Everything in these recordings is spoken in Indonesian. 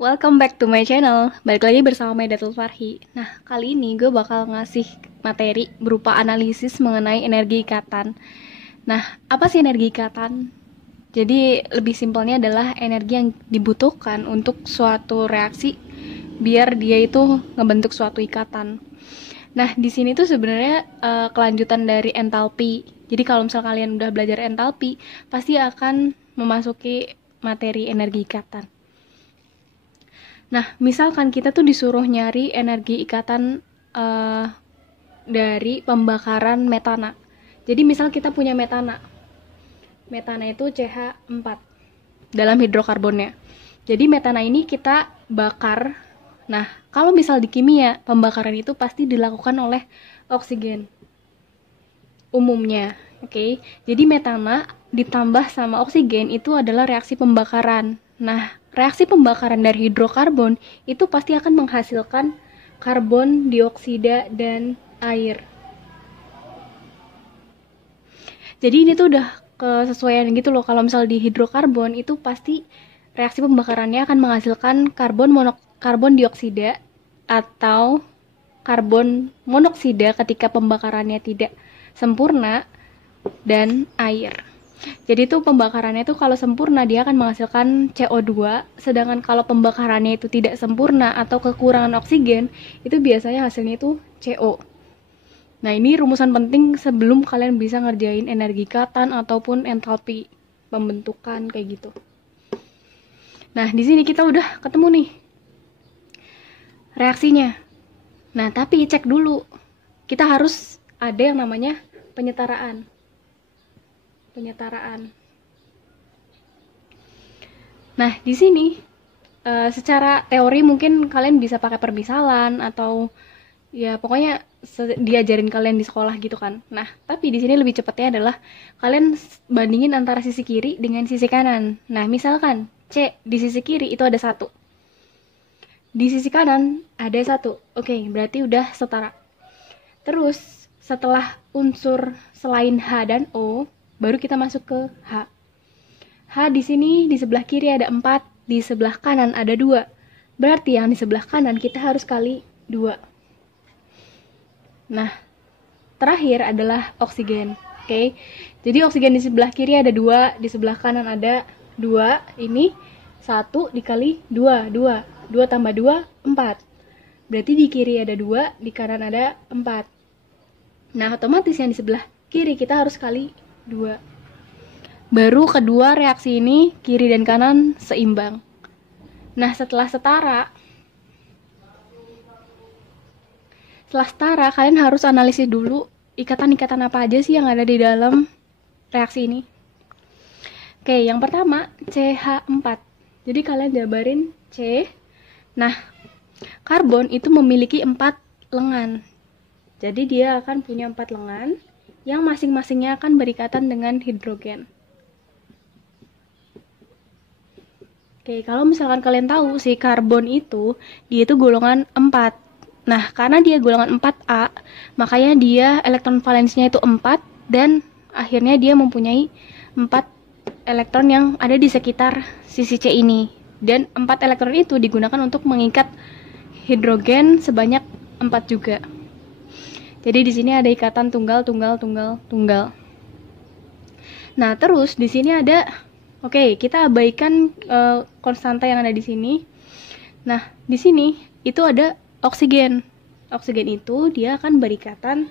Welcome back to my channel. Balik lagi bersama Maidatul Farhi. Nah, kali ini gue bakal ngasih materi berupa analisis mengenai energi ikatan. Nah, apa sih energi ikatan? Jadi, lebih simpelnya adalah energi yang dibutuhkan untuk suatu reaksi biar dia itu ngebentuk suatu ikatan. Nah, di sini tuh sebenarnya kelanjutan dari entalpi. Jadi, kalau misal kalian udah belajar entalpi, pasti akan memasuki materi energi ikatan. Nah, misalkan kita tuh disuruh nyari energi ikatan dari pembakaran metana. Jadi misal kita punya metana. Metana itu CH4 dalam hidrokarbonnya. Jadi metana ini kita bakar. Nah, kalau misal di kimia, pembakaran itu pasti dilakukan oleh oksigen. Umumnya, oke. Jadi metana ditambah sama oksigen itu adalah reaksi pembakaran. Nah, reaksi pembakaran dari hidrokarbon itu pasti akan menghasilkan karbon dioksida dan air. Jadi ini tuh udah kesesuaian gitu loh. Kalau misal di hidrokarbon itu pasti reaksi pembakarannya akan menghasilkan karbon dioksida atau karbon monoksida ketika pembakarannya tidak sempurna dan air. Jadi tuh pembakarannya tuh kalau sempurna dia akan menghasilkan CO2, sedangkan kalau pembakarannya itu tidak sempurna atau kekurangan oksigen, itu biasanya hasilnya itu CO. Nah, ini rumusan penting sebelum kalian bisa ngerjain energi ikatan ataupun entalpi pembentukan kayak gitu. Nah, di sini kita udah ketemu nih reaksinya. Nah, tapi cek dulu. Kita harus ada yang namanya penyetaraan. Nah, di sini secara teori mungkin kalian bisa pakai permisalan atau ya pokoknya diajarin kalian di sekolah gitu kan. Nah, tapi di sini lebih cepatnya adalah kalian bandingin antara sisi kiri dengan sisi kanan. Nah, misalkan C di sisi kiri itu ada 1. Di sisi kanan ada 1. Oke, berarti udah setara. Terus setelah unsur selain H dan O, baru kita masuk ke H. H di sini di sebelah kiri ada 4, di sebelah kanan ada 2. Berarti yang di sebelah kanan kita harus kali 2. Nah, terakhir adalah oksigen. Oke. Jadi oksigen di sebelah kiri ada 2, di sebelah kanan ada 2. Ini 1 dikali 2, 2. 2 tambah 2, 4. Berarti di kiri ada 2, di kanan ada 4. Nah, otomatis yang di sebelah kiri kita harus kali 2. Baru kedua reaksi ini kiri dan kanan seimbang. Nah, setelah setara kalian harus analisis dulu ikatan-ikatan apa aja sih yang ada di dalam reaksi ini. Oke, yang pertama CH4. Jadi kalian jabarin C. Nah, karbon itu memiliki 4 lengan. Jadi dia akan punya 4 lengan yang masing-masingnya akan berikatan dengan hidrogen. Oke, kalau misalkan kalian tahu si karbon itu, dia itu golongan 4. Nah, karena dia golongan 4A, makanya dia elektron valensinya itu 4 dan akhirnya dia mempunyai 4 elektron yang ada di sekitar sisi C ini. Dan 4 elektron itu digunakan untuk mengikat hidrogen sebanyak 4 juga. Jadi di sini ada ikatan tunggal. Nah, terus di sini ada kita abaikan konstanta yang ada di sini. Nah, di sini itu ada oksigen. Oksigen itu dia akan berikatan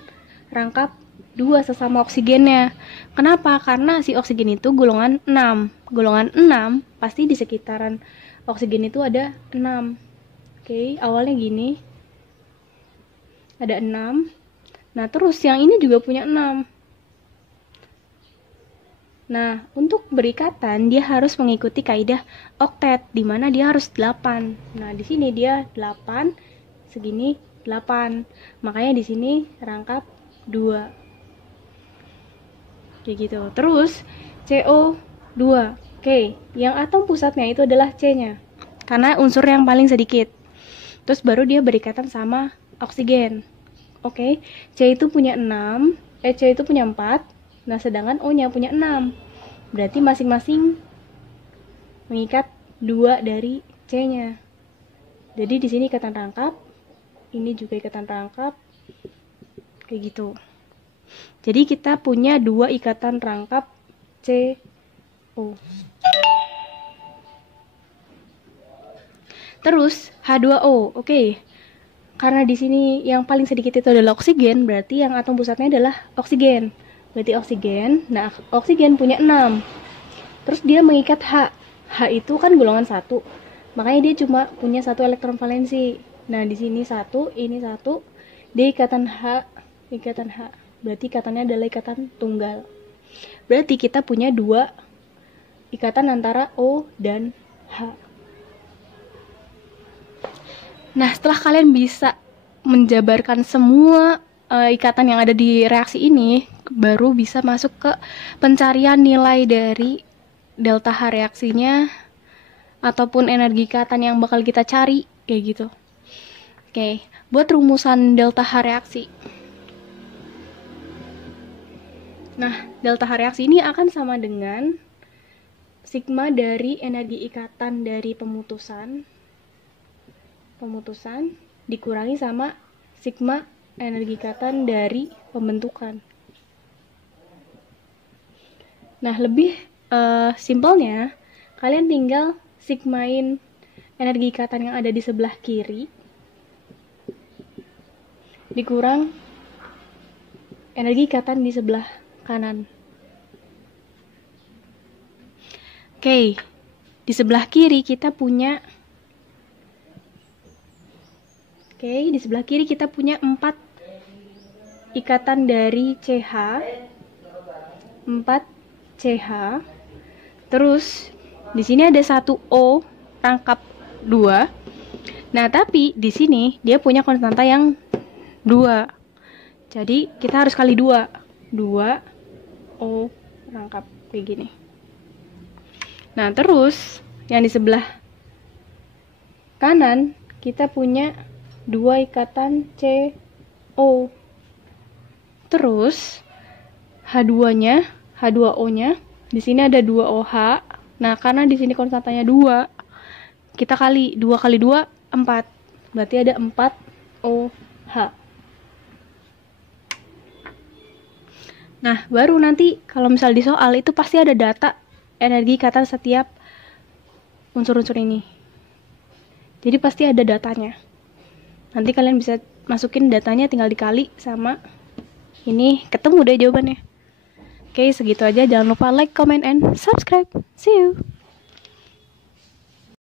rangkap 2 sesama oksigennya. Kenapa? Karena si oksigen itu golongan 6. Golongan 6 pasti di sekitaran oksigen itu ada 6. Awalnya gini. Ada 6. Nah, terus yang ini juga punya 6. Nah, untuk berikatan dia harus mengikuti kaidah oktet, di mana dia harus 8. Nah, di sini dia 8, segini 8. Makanya di sini rangkap 2. Kayak gitu. Terus CO2. Yang atom pusatnya itu adalah C-nya. Karena unsur yang paling sedikit. Terus baru dia berikatan sama oksigen. C itu punya 6, C itu punya 4. Nah, sedangkan O-nya punya 6. Berarti masing-masing mengikat 2 dari C-nya. Jadi di sini ikatan rangkap, ini juga ikatan rangkap, kayak gitu. Jadi kita punya 2 ikatan rangkap CO. Terus H2O, oke. Karena di sini yang paling sedikit itu adalah oksigen, berarti yang atom pusatnya adalah oksigen. Berarti oksigen. Nah, oksigen punya 6. Terus dia mengikat H. H itu kan golongan 1. Makanya dia cuma punya 1 elektron valensi. Nah, di sini 1, ini 1. Dia ikatan H. Berarti ikatannya adalah ikatan tunggal. Berarti kita punya 2 ikatan antara O dan H. Nah, setelah kalian bisa menjabarkan semua ikatan yang ada di reaksi ini, baru bisa masuk ke pencarian nilai dari delta H reaksinya ataupun energi ikatan yang bakal kita cari, kayak gitu. Oke, buat rumusan delta H reaksi. Nah, delta H reaksi ini akan sama dengan sigma dari energi ikatan dari pemutusan dikurangi sama sigma energi ikatan dari pembentukan. Nah, lebih simpelnya, kalian tinggal sigmain energi ikatan yang ada di sebelah kiri dikurang energi ikatan di sebelah kanan. Oke, di sebelah kiri kita punya 4 ikatan dari CH, 4 CH. Terus di sini ada 1 O rangkap 2. Nah, tapi di sini dia punya konstanta yang 2. Jadi kita harus kali 2. 2 O rangkap kayak gini. Nah, terus yang di sebelah kanan kita punya 2 ikatan CO. Terus H2-nya, H2O-nya di sini ada 2 OH. Nah, karena di sini konstantanya 2, kita kali 2 kali 2 4. Berarti ada 4 OH. Nah, baru nanti kalau misal di soal itu pasti ada data energi ikatan setiap unsur-unsur ini. Jadi pasti ada datanya. Nanti kalian bisa masukin datanya, tinggal dikali sama ini, ketemu deh jawabannya. Oke, segitu aja. Jangan lupa like, comment, and subscribe. See you!